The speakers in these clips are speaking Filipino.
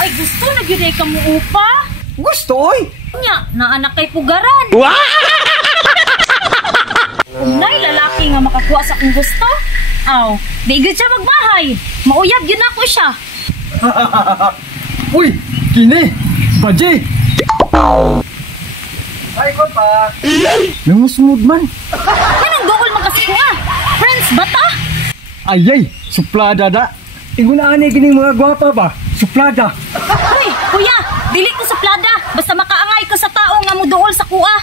Ay, gusto na gyud ka mo upa. Gusto oy. Nya, naanak kay pugaran. Kung nay lalaki nga makakuha sa akong gusto, aw, di gyud siya magbahay. Mauyab gyud ako siya. Uy, kini. Baji. Ay ko pa. Nang smooth man. Kanang dugol man kasi ko ah. Friends bata? Ayay, suplada da. Ingunaan ni kining mga gwapa ba? Suplada. Uy, kuya, dili ko suplada. Basta makaangay ko sa tao nga muduol sa kuha.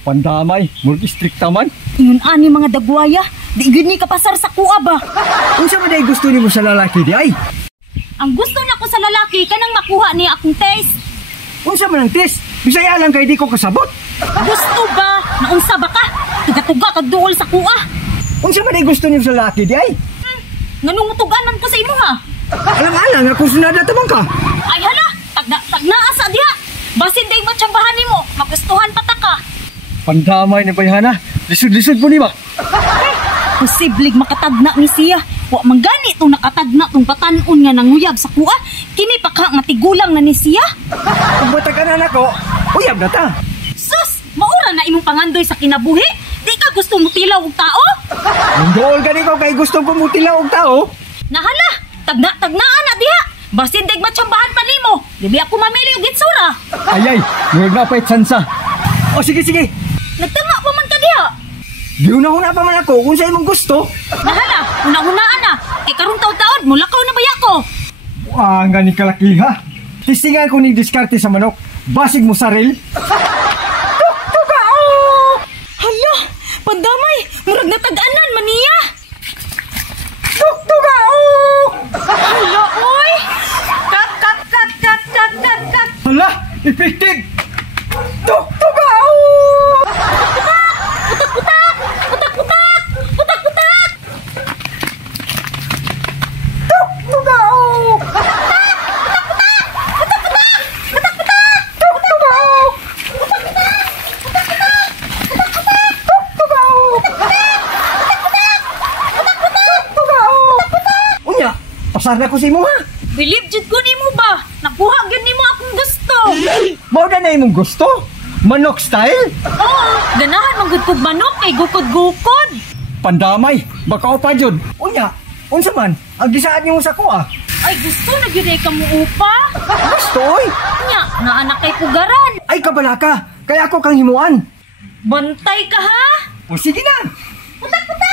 Pandamay, murag istrikta man. Ingon ani mga dagwaya, di gyud ni kapasar sa kuha ba? Unsa man day gusto nimo sa lalaki di ay? Ang gusto nako sa lalaki kanang makuha niya akong taste. Unsa man ang test? Bisaya lang kay di ko kasabot. Gusto ba? Naunsa ba ka? Tuga-tuga kag duol sa kuha. Unsa man day gusto nimo sa lalaki di ay? Nganong mutuganan ko sa imo ha? Alang-alang ako sunada tamang ka. Ay hala, tagnaa sa diha. Basin day matsambahan nimo, magustuhan pa ta ka. Pandamay ni bayhana. Lisod-lisod po ni ba? Posiblig makatagna ni siya. Wa man gani tong nakatagna tong patan-on nga nanguyab sa kuha. Kini pa ka nga tigulang na ni siya. Kung bata ka na nako, uyab na ta. Sus, maura na imong pangandoy sa kinabuhi. Di ka gusto mo tilaw og tao? Nundool ka ko kay gusto ko mutilaw og tao. Nahala, tagnaan na diha. Basin day matsambahan pa nimo. Di ako mamili og gitsura. Ayay, murag na pa'y tsansa. O sige. Nagtanga pa man ka diha. Giuna-una pa man ako kung sa imong gusto. Nahala, una-unaan na. Kay karong taon-taon, mulakaw na ba ako? Ang gani kalaki ha. Tistingan ko ni diskarte sa manok. Basig mo saril. Hala, pandamay, murag natag-anan man niya. Tuktugao! Hala, oy! Kat. Hala, effective! Tuktugao! Utak-utak! Tuktugao! Unya, pasar na ko si mo ha. Believe jud ko nimo ba? Nakuha gyud nimo akong gusto. Mao na imong gusto? Manok style? Oo, ganahan man gud kog manok kay gukod-gukod. Pandamay, baka pa jud. Unya, unsa man ang gisaan nimo sa kuha? Ay gusto na gyud ka mo upa. Gusto oy. Nya, naanak kay pugaran. Ay kabalaka, kaya ako kang himuan. Bantay ka ha? O sige na. Utak-utak!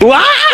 Wow!